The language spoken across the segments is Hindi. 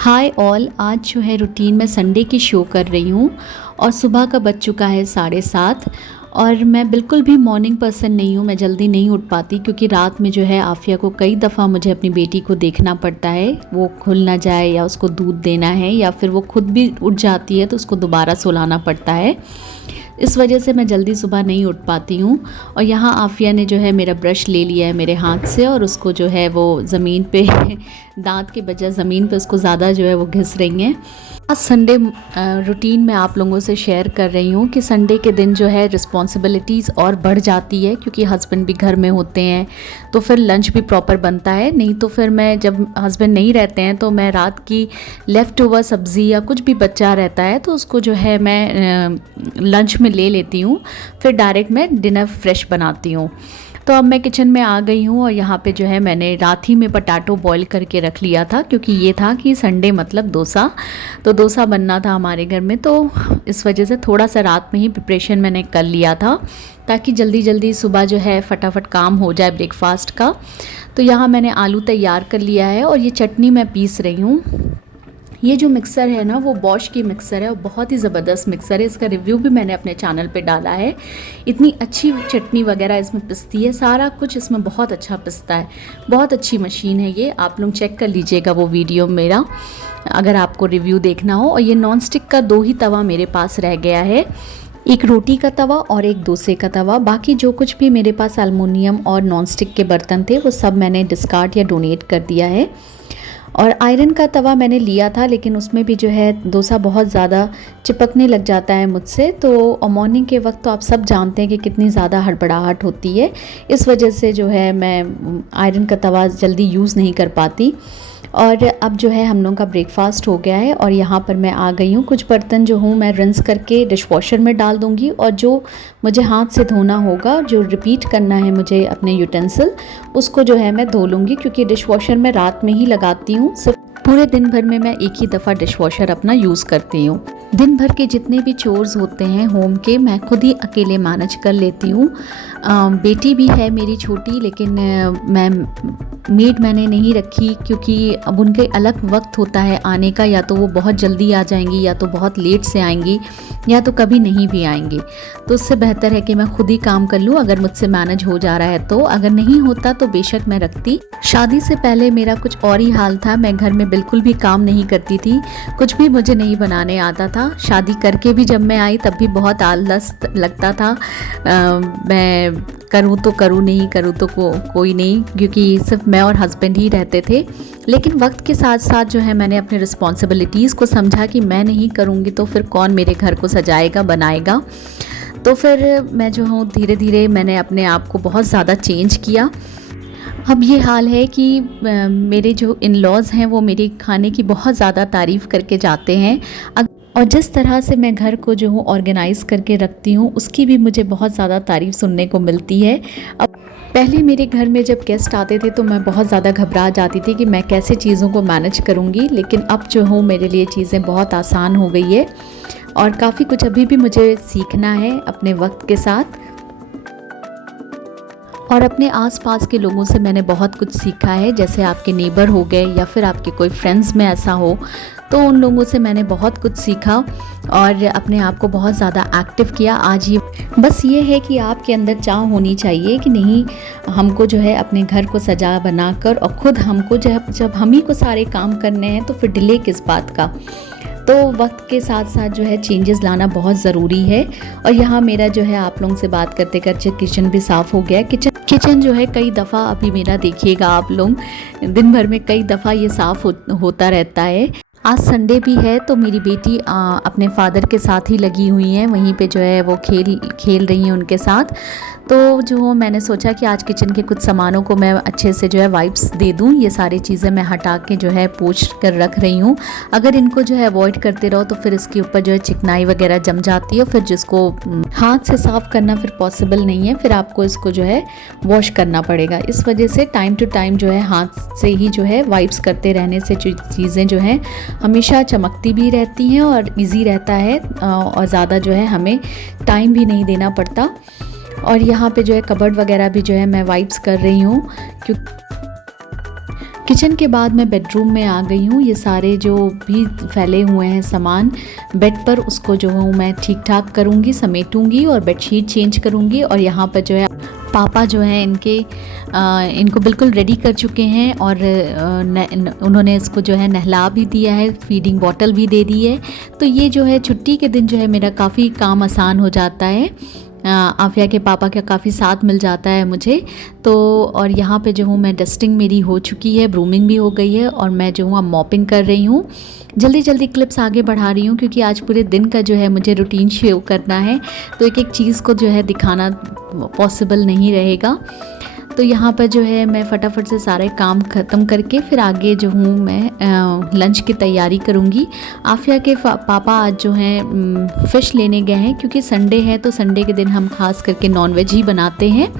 हाय ऑल, आज जो है रूटीन में संडे की शो कर रही हूँ और सुबह का बज चुका है 7:30। और मैं बिल्कुल भी मॉर्निंग पर्सन नहीं हूँ, मैं जल्दी नहीं उठ पाती क्योंकि रात में जो है आफिया को कई दफ़ा मुझे अपनी बेटी को देखना पड़ता है, वो खुल ना जाए या उसको दूध देना है या फिर वो खुद भी उठ जाती है तो उसको दोबारा सुलाना पड़ता है। इस वजह से मैं जल्दी सुबह नहीं उठ पाती हूँ। और यहाँ आफिया ने जो है मेरा ब्रश ले लिया है मेरे हाथ से और उसको जो है वो ज़मीन पे दांत के बजाय ज़मीन पे उसको ज़्यादा जो है वो घिस रही हैं। आज संडे रूटीन में आप लोगों से शेयर कर रही हूँ कि संडे के दिन जो है रिस्पॉन्सिबिलिटीज़ और बढ़ जाती है क्योंकि हस्बैंड भी घर में होते हैं तो फिर लंच भी प्रॉपर बनता है। नहीं तो फिर मैं जब हस्बैंड नहीं रहते हैं तो मैं रात की लेफ़्ट ओवर सब्ज़ी या कुछ भी बचा रहता है तो उसको जो है मैं लंच में ले लेती हूँ, फिर डायरेक्ट मैं डिनर फ्रेश बनाती हूँ। तो अब मैं किचन में आ गई हूँ और यहाँ पे जो है मैंने रात ही में पोटैटो बॉईल करके रख लिया था क्योंकि ये था कि संडे मतलब डोसा, तो डोसा बनना था हमारे घर में, तो इस वजह से थोड़ा सा रात में ही प्रिपरेशन मैंने कर लिया था ताकि जल्दी जल्दी सुबह जो है फटाफट काम हो जाए ब्रेकफास्ट का। तो यहाँ मैंने आलू तैयार कर लिया है और ये चटनी मैं पीस रही हूँ। ये जो मिक्सर है ना वो बॉश की मिक्सर है और बहुत ही ज़बरदस्त मिक्सर है, इसका रिव्यू भी मैंने अपने चैनल पे डाला है। इतनी अच्छी चटनी वगैरह इसमें पिसती है, सारा कुछ इसमें बहुत अच्छा पिसता है, बहुत अच्छी मशीन है ये। आप लोग चेक कर लीजिएगा वो वीडियो मेरा अगर आपको रिव्यू देखना हो। और ये नॉन स्टिक का 2 ही तवा मेरे पास रह गया है, एक रोटी का तवा और एक डोसे का तवा। बाकी जो कुछ भी मेरे पास एल्युमिनियम और नॉन स्टिक के बर्तन थे वो सब मैंने डिस्कार्ड या डोनेट कर दिया है। और आयरन का तवा मैंने लिया था लेकिन उसमें भी जो है डोसा बहुत ज़्यादा चिपकने लग जाता है मुझसे, तो मॉर्निंग के वक्त तो आप सब जानते हैं कि कितनी ज़्यादा हड़बड़ाहट होती है, इस वजह से जो है मैं आयरन का तवा जल्दी यूज़ नहीं कर पाती। और अब जो है हम लोगों का ब्रेकफास्ट हो गया है और यहाँ पर मैं आ गई हूँ। कुछ बर्तन जो हूँ मैं रिंस करके डिश वॉशर में डाल दूँगी और जो मुझे हाथ से धोना होगा, जो रिपीट करना है मुझे अपने यूटेंसिल, उसको जो है मैं धो लूँगी क्योंकि डिश वॉशर मैं रात में ही लगाती हूँ। सिर्फ पूरे दिन भर में मैं एक ही दफ़ा डिश वॉशर अपना यूज़ करती हूँ। दिन भर के जितने भी चोर्स होते हैं होम के मैं खुद ही अकेले मैनेज कर लेती हूँ। बेटी भी है मेरी छोटी, लेकिन मैं मेड मैंने नहीं रखी क्योंकि अब उनके अलग वक्त होता है आने का, या तो वो बहुत जल्दी आ जाएंगी या तो बहुत लेट से आएंगी या तो कभी नहीं भी आएंगी। तो उससे बेहतर है कि मैं खुद ही काम कर लूँ अगर मुझसे मैनेज हो जा रहा है तो। अगर नहीं होता तो बेशक मैं रखती। शादी से पहले मेरा कुछ और ही हाल था, मैं घर में बिल्कुल भी काम नहीं करती थी, कुछ भी मुझे नहीं बनाने आता था। शादी करके भी जब मैं आई तब भी बहुत आलस लगता था, मैं करूँ तो करूँ, नहीं करूँ तो कोई नहीं, क्योंकि सिर्फ मैं और हस्बैंड ही रहते थे। लेकिन वक्त के साथ साथ जो है मैंने अपने रिस्पॉन्सिबिलिटीज़ को समझा कि मैं नहीं करूँगी तो फिर कौन मेरे घर को सजाएगा बनाएगा। तो फिर मैं जो हूँ धीरे धीरे मैंने अपने आप को बहुत ज़्यादा चेंज किया। अब ये हाल है कि मेरे जो इन लॉज़ हैं वो मेरे खाने की बहुत ज़्यादा तारीफ़ करके जाते हैं और जिस तरह से मैं घर को जो हूँ ऑर्गेनाइज़ करके रखती हूँ उसकी भी मुझे बहुत ज़्यादा तारीफ़ सुनने को मिलती है। अब पहले मेरे घर में जब गेस्ट आते थे तो मैं बहुत ज़्यादा घबरा जाती थी कि मैं कैसे चीज़ों को मैनेज करूँगी, लेकिन अब जो हूँ मेरे लिए चीज़ें बहुत आसान हो गई है और काफ़ी कुछ अभी भी मुझे सीखना है अपने वक्त के साथ। और अपने आसपास के लोगों से मैंने बहुत कुछ सीखा है, जैसे आपके नेबर हो गए या फिर आपके कोई फ्रेंड्स में ऐसा हो तो उन लोगों से मैंने बहुत कुछ सीखा और अपने आप को बहुत ज़्यादा एक्टिव किया। आज ये बस ये है कि आपके अंदर चाह होनी चाहिए कि नहीं, हमको जो है अपने घर को सजा बनाकर और ख़ुद हमको जब हम ही को सारे काम करने हैं तो फिर डिले किस बात का। तो वक्त के साथ साथ जो है चेंजेस लाना बहुत ज़रूरी है। और यहाँ मेरा जो है आप लोगों से बात करते करते किचन भी साफ़ हो गया। किचन जो है कई दफ़ा अभी मेरा देखिएगा आप लोग, दिन भर में कई दफ़ा ये साफ़ होता रहता है। आज संडे भी है तो मेरी बेटी अपने फादर के साथ ही लगी हुई हैं, वहीं पे जो है वो खेल रही हैं उनके साथ। तो जो मैंने सोचा कि आज किचन के कुछ सामानों को मैं अच्छे से जो है वाइप्स दे दूं। ये सारी चीज़ें मैं हटा के जो है पोंछ कर रख रही हूँ। अगर इनको जो है अवॉइड करते रहो तो फिर इसके ऊपर जो है चिकनाई वगैरह जम जाती है, फिर जिसको हाथ से साफ़ करना फिर पॉसिबल नहीं है, फिर आपको इसको जो है वॉश करना पड़ेगा। इस वजह से टाइम टू टाइम जो है हाथ से ही जो है वाइप्स करते रहने से चीज़ें जो हैं हमेशा चमकती भी रहती हैं और ईजी रहता है और ज़्यादा जो है हमें टाइम भी नहीं देना पड़ता। और यहाँ पे जो है कबर्ड वगैरह भी जो है मैं वाइप्स कर रही हूँ किचन के बाद मैं बेडरूम में आ गई हूँ। ये सारे जो भी फैले हुए हैं सामान बेड पर, उसको जो हूँ मैं ठीक ठाक करूँगी, समेटूँगी और बेडशीट चेंज करूँगी। और यहाँ पर जो है पापा जो हैं इनको बिल्कुल रेडी कर चुके हैं और उन्होंने इसको जो है नहला भी दिया है, फीडिंग बॉटल भी दे दी है। तो ये जो है छुट्टी के दिन जो है मेरा काफ़ी काम आसान हो जाता है। आफिया के पापा का काफ़ी साथ मिल जाता है मुझे। तो और यहाँ पे जो हूँ मैं डस्टिंग मेरी हो चुकी है, ब्रूमिंग भी हो गई है और मैं जो हूँ अब मॉपिंग कर रही हूँ। जल्दी जल्दी क्लिप्स आगे बढ़ा रही हूँ क्योंकि आज पूरे दिन का जो है मुझे रूटीन शो करना है, तो एक एक चीज़ को जो है दिखाना पॉसिबल नहीं रहेगा। तो यहाँ पर जो है मैं फटाफट से सारे काम ख़त्म करके फिर आगे जो हूँ मैं लंच की तैयारी करूँगी। आफिया के पापा आज जो हैं फ़िश लेने गए हैं क्योंकि संडे है, तो संडे के दिन हम खास करके नॉनवेज ही बनाते हैं।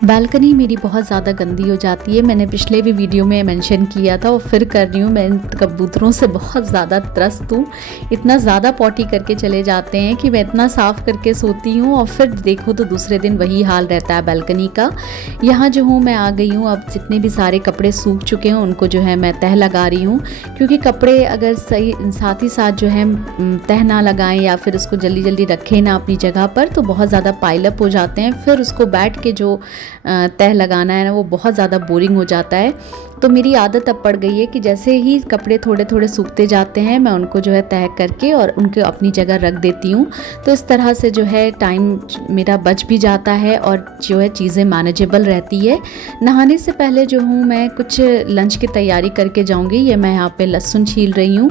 बालकनी मेरी बहुत ज़्यादा गंदी हो जाती है, मैंने पिछले भी वीडियो में मेंशन किया था और फिर कर रही हूँ। मैं इन कबूतरों से बहुत ज़्यादा त्रस्त हूँ, इतना ज़्यादा पॉटी करके चले जाते हैं कि मैं इतना साफ़ करके सोती हूँ और फिर देखो तो दूसरे दिन वही हाल रहता है बालकनी का। यहाँ जो हूँ मैं आ गई हूँ, अब जितने भी सारे कपड़े सूख चुके हैं उनको जो है मैं तह लगा रही हूँ, क्योंकि कपड़े अगर सही साथ ही साथ जो है तह ना लगाएं या फिर उसको जल्दी जल्दी रखें ना अपनी जगह पर, तो बहुत ज़्यादा पाइलअप हो जाते हैं। फिर उसको बैठ के जो तह लगाना है ना, वो बहुत ज़्यादा बोरिंग हो जाता है। तो मेरी आदत अब पड़ गई है कि जैसे ही कपड़े थोड़े थोड़े सूखते जाते हैं मैं उनको जो है तह करके और उनको अपनी जगह रख देती हूँ। तो इस तरह से जो है टाइम मेरा बच भी जाता है और जो है चीज़ें मैनेजेबल रहती है। नहाने से पहले जो हूँ मैं कुछ लंच की तैयारी करके जाऊँगी। ये मैं यहाँ पे लहसुन छील रही हूँ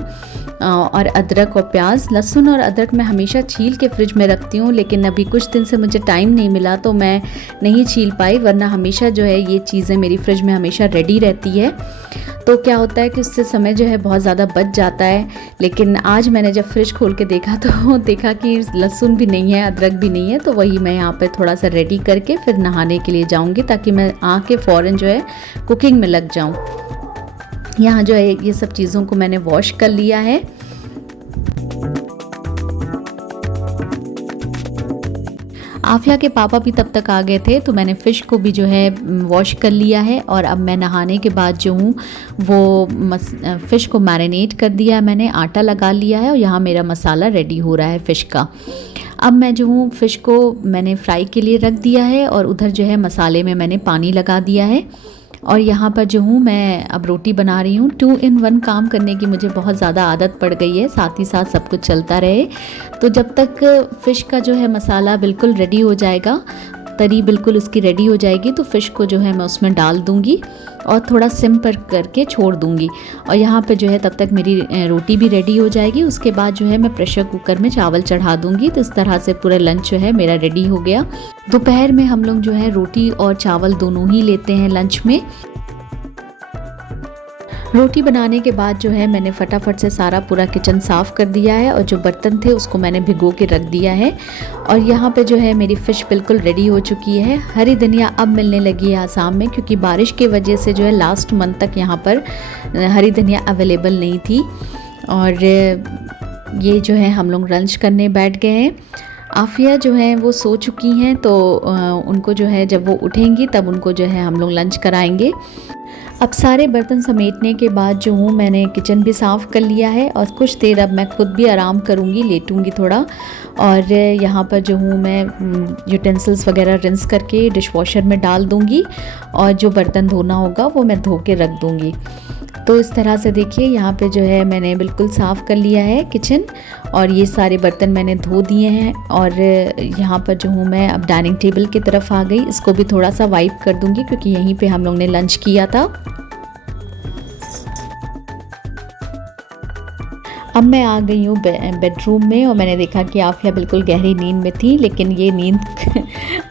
और अदरक और प्याज। लहसुन और अदरक मैं हमेशा छील के फ्रिज में रखती हूँ, लेकिन अभी कुछ दिन से मुझे टाइम नहीं मिला तो मैं नहीं छील पाई, वरना हमेशा जो है ये चीज़ें मेरी फ्रिज में हमेशा रेडी रहती है। तो क्या होता है कि उससे समय जो है बहुत ज़्यादा बच जाता है। लेकिन आज मैंने जब फ्रिज खोल के देखा तो देखा कि लहसुन भी नहीं है, अदरक भी नहीं है, तो वही मैं यहाँ पे थोड़ा सा रेडी करके फिर नहाने के लिए जाऊँगी ताकि मैं आके फ़ौरन जो है कुकिंग में लग जाऊँ। यहाँ जो है ये सब चीज़ों को मैंने वॉश कर लिया है। आफिया के पापा भी तब तक आ गए थे, तो मैंने फ़िश को भी जो है वॉश कर लिया है और अब मैं नहाने के बाद जो हूँ वो फ़िश को मैरिनेट कर दिया है, मैंने आटा लगा लिया है और यहाँ मेरा मसाला रेडी हो रहा है फ़िश का। अब मैं जो हूँ फ़िश को मैंने फ्राई के लिए रख दिया है और उधर जो है मसाले में मैंने पानी लगा दिया है। और यहाँ पर जो हूँ मैं अब रोटी बना रही हूँ। 2 in 1 काम करने की मुझे बहुत ज़्यादा आदत पड़ गई है, साथ ही साथ सब कुछ चलता रहे। तो जब तक फ़िश का जो है मसाला बिल्कुल रेडी हो जाएगा, तरी बिल्कुल उसकी रेडी हो जाएगी, तो फ़िश को जो है मैं उसमें डाल दूँगी और थोड़ा सिम पर करके छोड़ दूँगी। और यहाँ पे जो है तब तक मेरी रोटी भी रेडी हो जाएगी। उसके बाद जो है मैं प्रेशर कुकर में चावल चढ़ा दूँगी। तो इस तरह से पूरा लंच जो है मेरा रेडी हो गया। दोपहर में हम लोग जो है रोटी और चावल दोनों ही लेते हैं लंच में। रोटी बनाने के बाद जो है मैंने फटाफट से सारा पूरा किचन साफ़ कर दिया है और जो बर्तन थे उसको मैंने भिगो के रख दिया है। और यहाँ पे जो है मेरी फ़िश बिल्कुल रेडी हो चुकी है। हरी धनिया अब मिलने लगी है आसाम में, क्योंकि बारिश की वजह से जो है लास्ट मंथ तक यहाँ पर हरी धनिया अवेलेबल नहीं थी। और ये जो है हम लोग लंच करने बैठ गए हैं। आफिया जो है वो सो चुकी हैं, तो उनको जो है जब वो उठेंगी तब उनको जो है हम लोग लंच कराएंगे। अब सारे बर्तन समेटने के बाद जो हूँ मैंने किचन भी साफ़ कर लिया है और कुछ देर अब मैं खुद भी आराम करूँगी, लेटूँगी थोड़ा। और यहाँ पर जो हूँ मैं यूटेंसिल्स वगैरह रिंस करके डिश वॉशर में डाल दूँगी और जो बर्तन धोना होगा वो मैं धो के रख दूँगी। तो इस तरह से देखिए यहाँ पे जो है मैंने बिल्कुल साफ़ कर लिया है किचन और ये सारे बर्तन मैंने धो दिए हैं। और यहाँ पर जो हूँ मैं अब डाइनिंग टेबल की तरफ आ गई। इसको भी थोड़ा सा वाइप कर दूँगी क्योंकि यहीं पे हम लोग ने लंच किया था। अब मैं आ गई हूँ बेडरूम में और मैंने देखा कि आफिया बिल्कुल गहरी नींद में थी, लेकिन ये नींद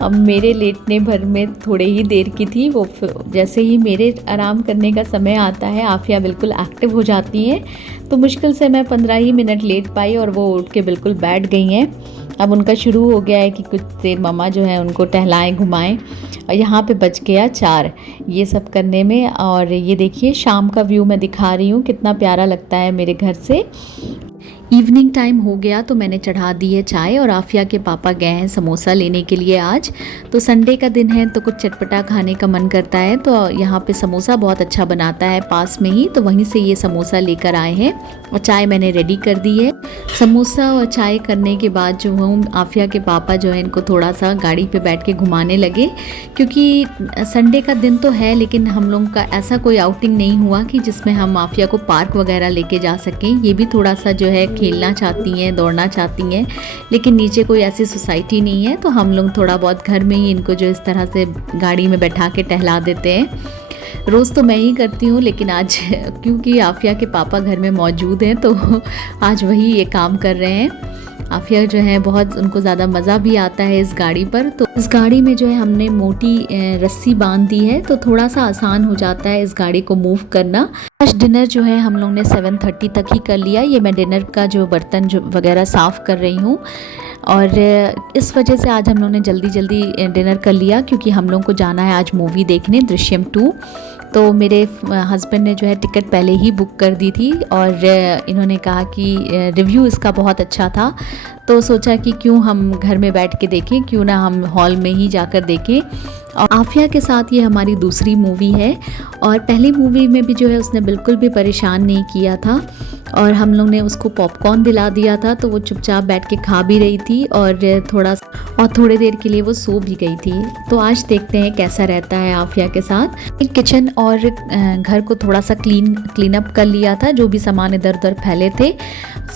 अब मेरे लेटने भर में थोड़े ही देर की थी। वो जैसे ही मेरे आराम करने का समय आता है आफिया बिल्कुल एक्टिव हो जाती हैं। तो मुश्किल से मैं 15 ही मिनट लेट पाई और वो उठ के बिल्कुल बैठ गई हैं। अब उनका शुरू हो गया है कि कुछ देर मम्मा जो है उनको टहलाएं घुमाएं। और यहाँ पे बच गया 4 ये सब करने में। और ये देखिए शाम का व्यू मैं दिखा रही हूँ, कितना प्यारा लगता है मेरे घर से। इवनिंग टाइम हो गया तो मैंने चढ़ा दी है चाय और आफिया के पापा गए हैं समोसा लेने के लिए आज। तो संडे का दिन है तो कुछ चटपटा खाने का मन करता है, तो यहाँ पे समोसा बहुत अच्छा बनाता है पास में ही, तो वहीं से ये समोसा लेकर आए हैं और चाय मैंने रेडी कर दी है। समोसा और चाय करने के बाद जो हूँ आफिया के पापा जो है इनको थोड़ा सा गाड़ी पे बैठ के घुमाने लगे, क्योंकि संडे का दिन तो है लेकिन हम लोगों का ऐसा कोई आउटिंग नहीं हुआ कि जिसमें हम आफिया को पार्क वगैरह लेके जा सकें। ये भी थोड़ा सा जो है खेलना चाहती हैं, दौड़ना चाहती हैं, लेकिन नीचे कोई ऐसी सोसाइटी नहीं है, तो हम लोग थोड़ा बहुत घर में ही इनको जो इस तरह से गाड़ी में बैठा के टहला देते हैं। रोज़ तो मैं ही करती हूँ लेकिन आज क्योंकि आफिया के पापा घर में मौजूद हैं तो आज वही ये काम कर रहे हैं। आफिया जो है बहुत उनको ज़्यादा मज़ा भी आता है इस गाड़ी पर। तो इस गाड़ी में जो है हमने मोटी रस्सी बांध दी है तो थोड़ा सा आसान हो जाता है इस गाड़ी को मूव करना। आज डिनर जो है हम लोग ने 7:30 तक ही कर लिया। ये मैं डिनर का जो बर्तन जो वगैरह साफ़ कर रही हूँ और इस वजह से आज हम लोग ने जल्दी जल्दी डिनर कर लिया, क्योंकि हम लोग को जाना है आज मूवी देखने दृश्यम 2। तो मेरे हस्बैंड ने जो है टिकट पहले ही बुक कर दी थी और इन्होंने कहा कि रिव्यू इसका बहुत अच्छा था, तो सोचा कि क्यों हम घर में बैठ के देखें, क्यों ना हम हॉल में ही जाकर देखें। और आफिया के साथ ये हमारी दूसरी मूवी है और पहली मूवी में भी जो है उसने बिल्कुल भी परेशान नहीं किया था और हम लोग ने उसको पॉपकॉर्न दिला दिया था तो वो चुपचाप बैठ के खा भी रही थी और थोड़ी देर के लिए वो सो भी गई थी। तो आज देखते हैं कैसा रहता है आफिया के साथ। किचन और घर को थोड़ा सा क्लीन अप कर लिया था, जो भी सामान इधर उधर फैले थे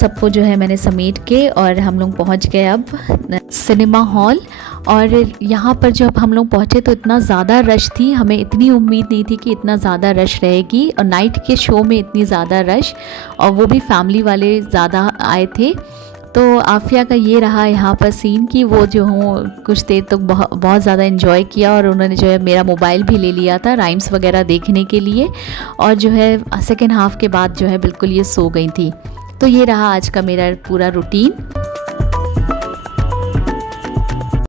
सबको जो है मैंने समेट के, और हम लोग पहुंच गए अब सिनेमा हॉल। और यहाँ पर जब हम लोग पहुँचे तो इतना ज़्यादा रश थी, हमें इतनी उम्मीद नहीं थी कि इतना ज़्यादा रश रहेगी और नाइट के शो में इतनी ज़्यादा रश, और वो भी फैमिली वाले ज़्यादा आए थे। तो आफिया का ये रहा यहाँ पर सीन कि वो जो हूँ कुछ देर तक बहुत ज़्यादा इन्जॉय किया और उन्होंने जो है मेरा मोबाइल भी ले लिया था राइम्स वगैरह देखने के लिए, और जो है सेकेंड हाफ के बाद जो है बिल्कुल ये सो गई थी। तो ये रहा आज का मेरा पूरा रूटीन।